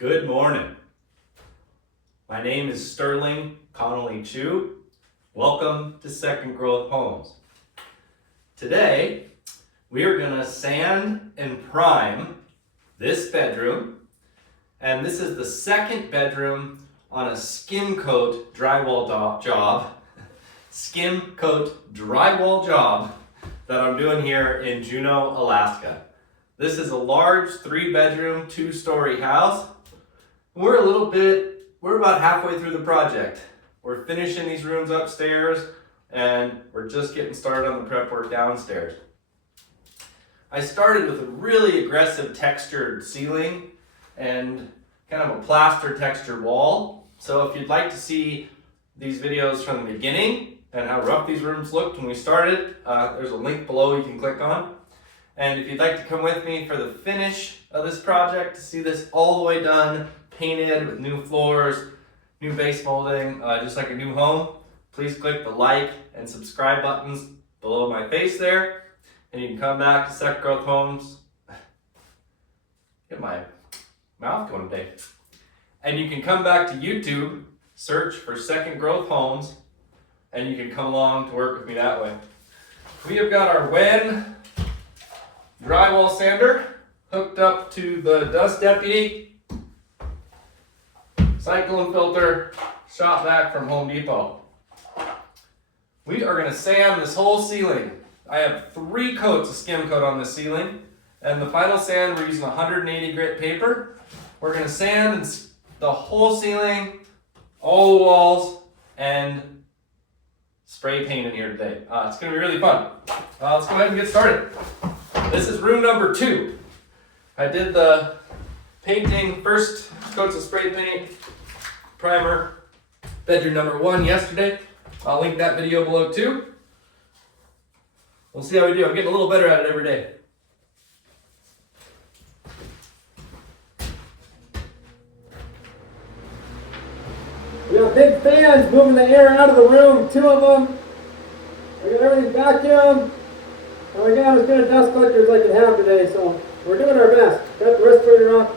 Good morning. My name is Sterling Connolly Chu. Welcome to Second Growth Homes. Today, we are going to sand and prime this bedroom, and this is the second bedroom on a skim coat drywall job. Skim coat drywall job that I'm doing here in Juneau, Alaska. This is a large 3-bedroom, 2-story house. We're about halfway through the project. We're finishing these rooms upstairs and we're just getting started on the prep work downstairs. I started with a really aggressive textured ceiling and kind of a plaster textured wall. So if you'd like to see these videos from the beginning and how rough these rooms looked when we started, there's a link below you can click on. And if you'd like to come with me for the finish of this project to see this all the way done, painted with new floors, new base molding, just like a new home, please click the like and subscribe buttons below my face there. And you can come back to Second Growth Homes. Get my mouth going today. And you can come back to YouTube, search for Second Growth Homes, and you can come along to work with me that way. We have got our Wen drywall sander hooked up to the Dust Deputy cyclone filter shot back from Home Depot. We are going to sand this whole ceiling. I have 3 coats of skim coat on this ceiling, and the final sand we're using 180 grit paper. We're going to sand the whole ceiling, all the walls, and spray paint in here today. It's going to be really fun. Let's go ahead and get started. This is room number 2. I did the painting, first coats of spray paint, primer, bedroom number 1 yesterday. I'll link that video below too. We'll see how we do. I'm getting a little better at it every day. We got big fans moving the air out of the room, 2 of them. We got everything vacuumed. And we got as good a dust collector as I can have today, so we're doing our best. Got the respirator on.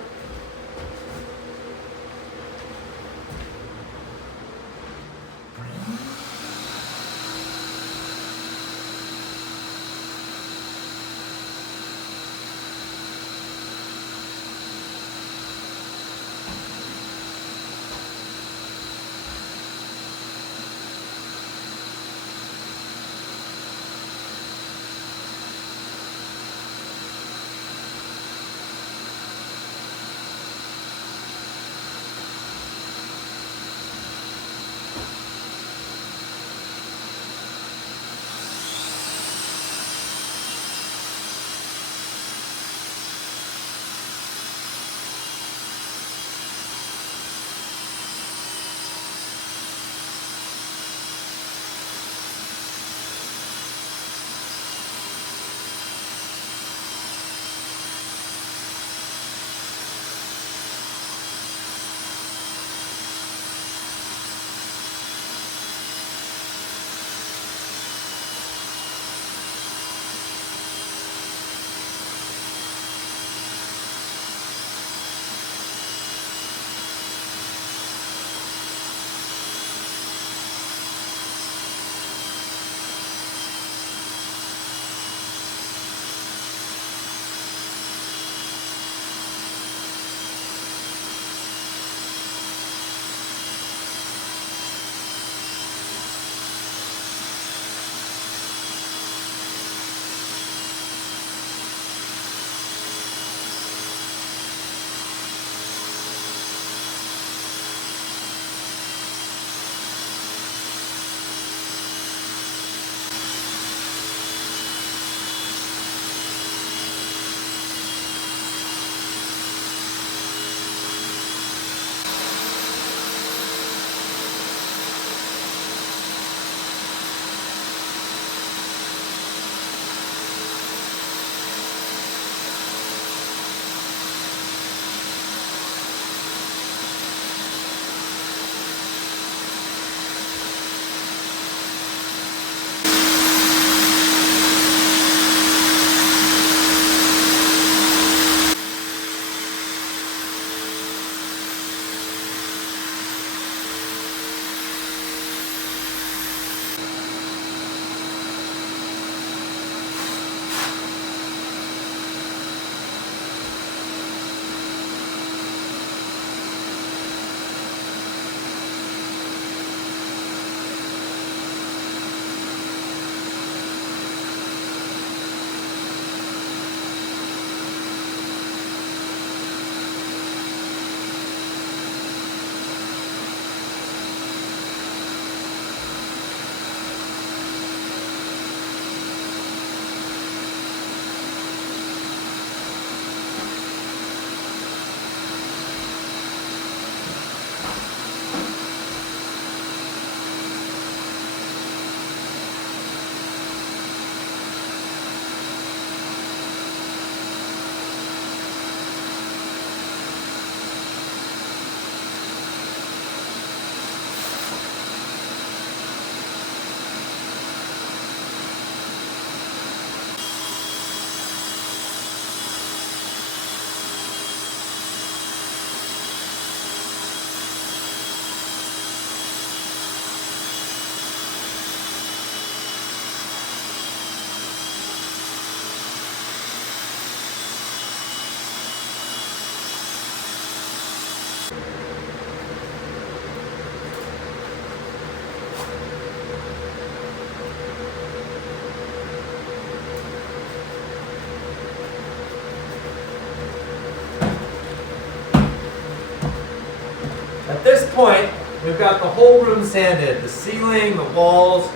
At this point, we've got the whole room sanded. The ceiling, the walls,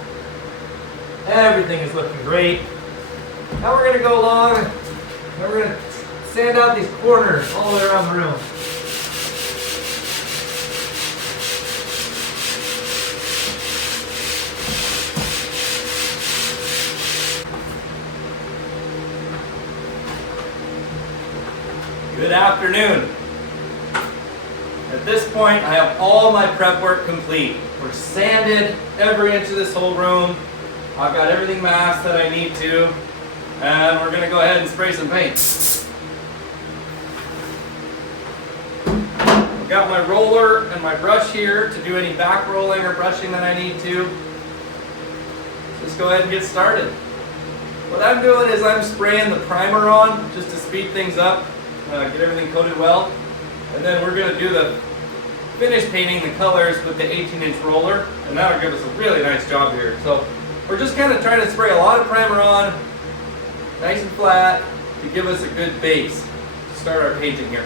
everything is looking great. Now we're going to go along and we're going to sand out these corners all the way around the room. Good afternoon. At this point, I have all my prep work complete. We're sanded every inch of this whole room. I've got everything masked that I need to, and we're gonna go ahead and spray some paint. I've got my roller and my brush here to do any back rolling or brushing that I need to. Just go ahead and get started. What I'm doing is I'm spraying the primer on just to speed things up, get everything coated well. And then we're going to do the finish painting the colors with the 18-inch roller, and that'll give us a really nice job here. So we're just kind of trying to spray a lot of primer on, nice and flat, to give us a good base to start our painting here.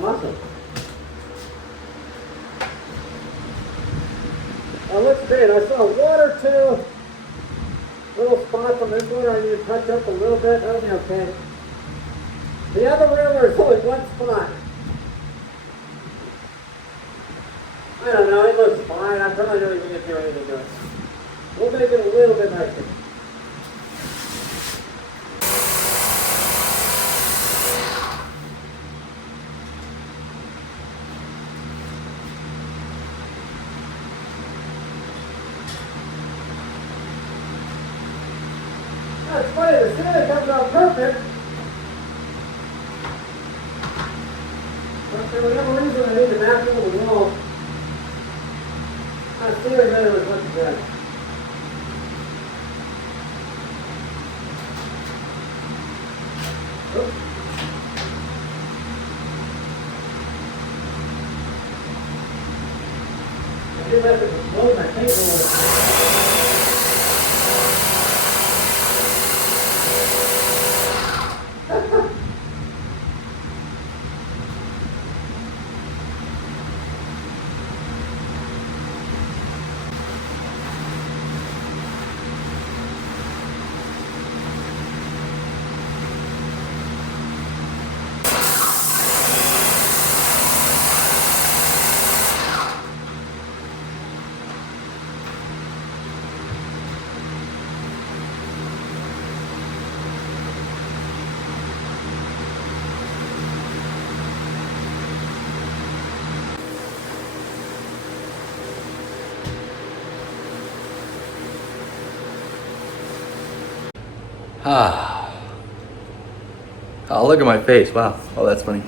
Awesome. That looks great. I saw one or two little spots on this one I need to touch up a little bit. That'll be okay. The other room, there's only one spot. I don't know, it looks fine. I probably don't even get to do anything to it. We'll make it a little bit nicer. That's funny, the ceiling comes out perfect. But for whatever reason, I need to match over the wall. That ceiling really was looking good. Oops. I did have to close my paint roller. Oh, look at my face. Wow. Oh, that's funny.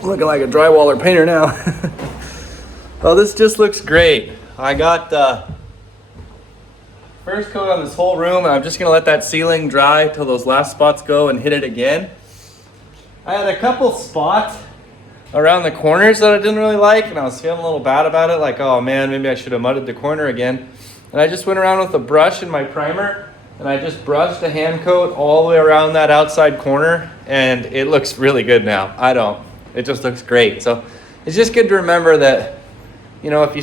I'm looking like a drywaller painter now. Oh, this just looks great. I got first coat on this whole room, and I'm just gonna let that ceiling dry till those last spots go and hit it again. I had a couple spots around the corners that I didn't really like, and I was feeling a little bad about it, like, oh man, maybe I should have mudded the corner again. And I just went around with a brush and my primer, and I just brushed a hand coat all the way around that outside corner, and it looks really good now. It just looks great. So it's just good to remember that, you know, if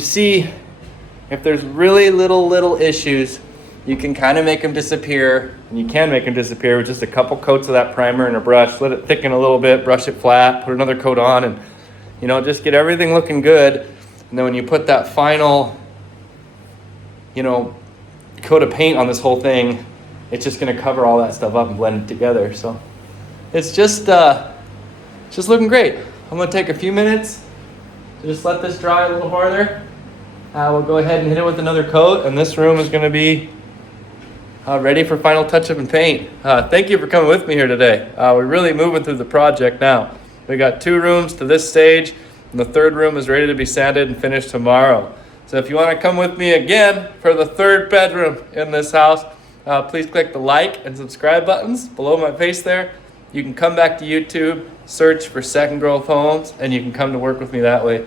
there's really little issues, you can kind of make them disappear, and you can make them disappear with just a couple coats of that primer and a brush. Let it thicken a little bit, brush it flat, put another coat on, and, you know, just get everything looking good. And then when you put that final, you know, coat of paint on this whole thing, it's just going to cover all that stuff up and blend it together. So it's just looking great. I'm going to take a few minutes to just let this dry a little farther. We'll go ahead and hit it with another coat, and this room is going to be ready for final touch-up and paint. Thank you for coming with me here today. We're really moving through the project now. We got 2 rooms to this stage, and the 3rd room is ready to be sanded and finished tomorrow. So if you want to come with me again for the 3rd bedroom in this house, please click the like and subscribe buttons below my face there. You can come back to YouTube, search for Second Growth Homes, and you can come to work with me that way.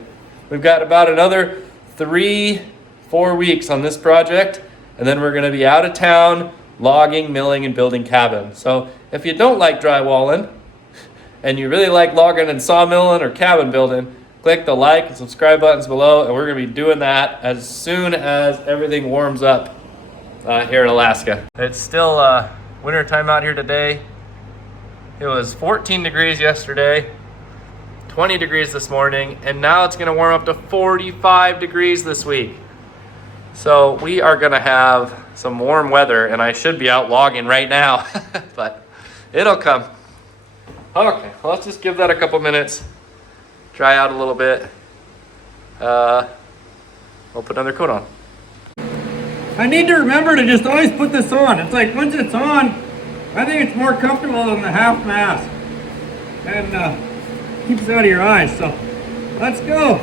We've got about another 3-4 weeks on this project, and then we're going to be out of town logging, milling, and building cabins. So if you don't like drywalling and you really like logging and sawmilling or cabin building, click the like and subscribe buttons below, and we're going to be doing that as soon as everything warms up here in Alaska. It's still winter time out here today. It was 14 degrees yesterday, 20 degrees this morning, and now it's going to warm up to 45 degrees this week. So we are going to have some warm weather, and I should be out logging right now, but it'll come. Okay, well, let's just give that a couple minutes, dry out a little bit. We'll put another coat on. I need to remember to just always put this on. It's like once it's on, I think it's more comfortable than the half mask, and keeps it out of your eyes. So let's go.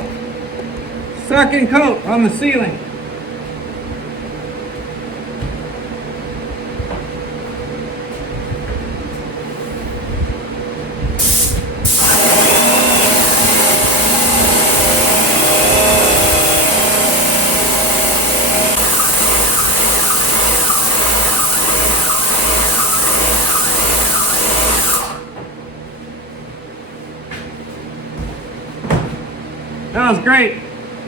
2nd coat on the ceiling. That was great.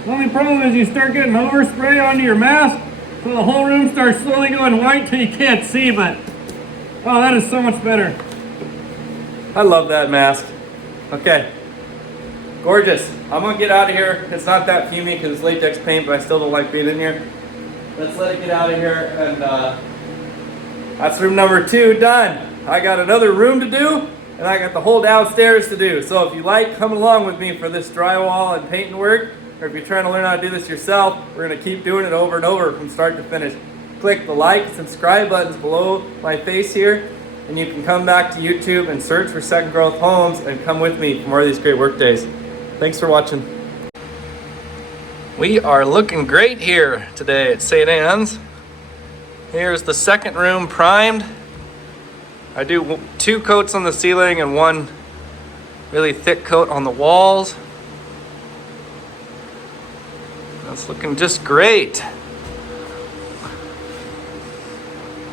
The only problem is you start getting overspray onto your mask, so the whole room starts slowly going white till you can't see, but oh, that is so much better. I love that mask. Okay, gorgeous. I'm gonna get out of here. It's not that fumey because it's latex paint, but I still don't like being in here. Let's let it get out of here, and that's room number 2 done. I got another room to do, and I got the whole downstairs to do. So if you like coming along with me for this drywall and painting work, or if you're trying to learn how to do this yourself, we're gonna keep doing it over and over from start to finish. Click the like and subscribe buttons below my face here, and you can come back to YouTube and search for Second Growth Homes and come with me for more of these great work days. Thanks for watching. We are looking great here today at St. Anne's. Here's the 2nd room primed. I do 2 coats on the ceiling and 1 really thick coat on the walls. That's looking just great.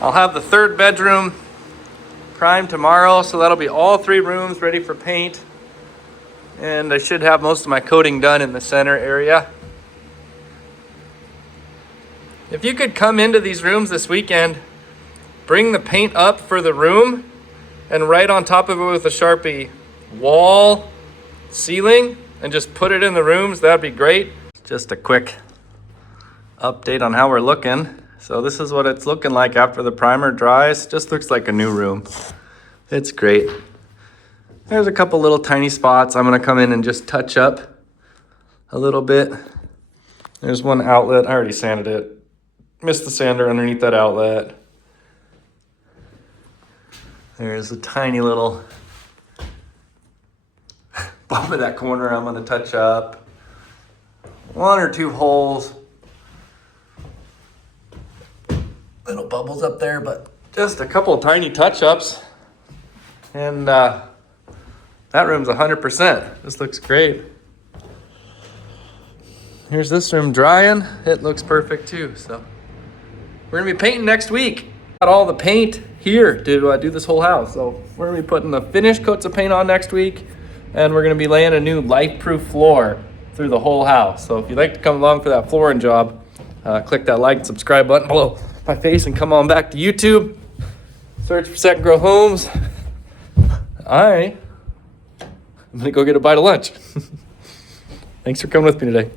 I'll have the 3rd bedroom primed tomorrow, so that'll be all 3 rooms ready for paint. And I should have most of my coating done in the center area. If you could come into these rooms this weekend, bring the paint up for the room and write on top of it with a Sharpie wall, ceiling, and just put it in the rooms, that'd be great. Just a quick update on how we're looking. So this is what it's looking like after the primer dries. Just looks like a new room. It's great. There's a couple little tiny spots I'm gonna come in and just touch up a little bit. There's one outlet, I already sanded it. Missed the sander underneath that outlet. There's a tiny little bump in that corner I'm gonna touch up. 1 or 2 holes. Little bubbles up there, but just a couple of tiny touch-ups. And that room's 100%. This looks great. Here's this room drying. It looks perfect too, so. We're gonna be painting next week. Got all the paint here to do this whole house. So we're gonna be putting the finished coats of paint on next week, and we're gonna be laying a new life-proof floor through the whole house. So if you'd like to come along for that flooring job, click that like and subscribe button below my face and come on back to YouTube. Search for Second Growth Homes. I'm gonna go get a bite of lunch. Thanks for coming with me today.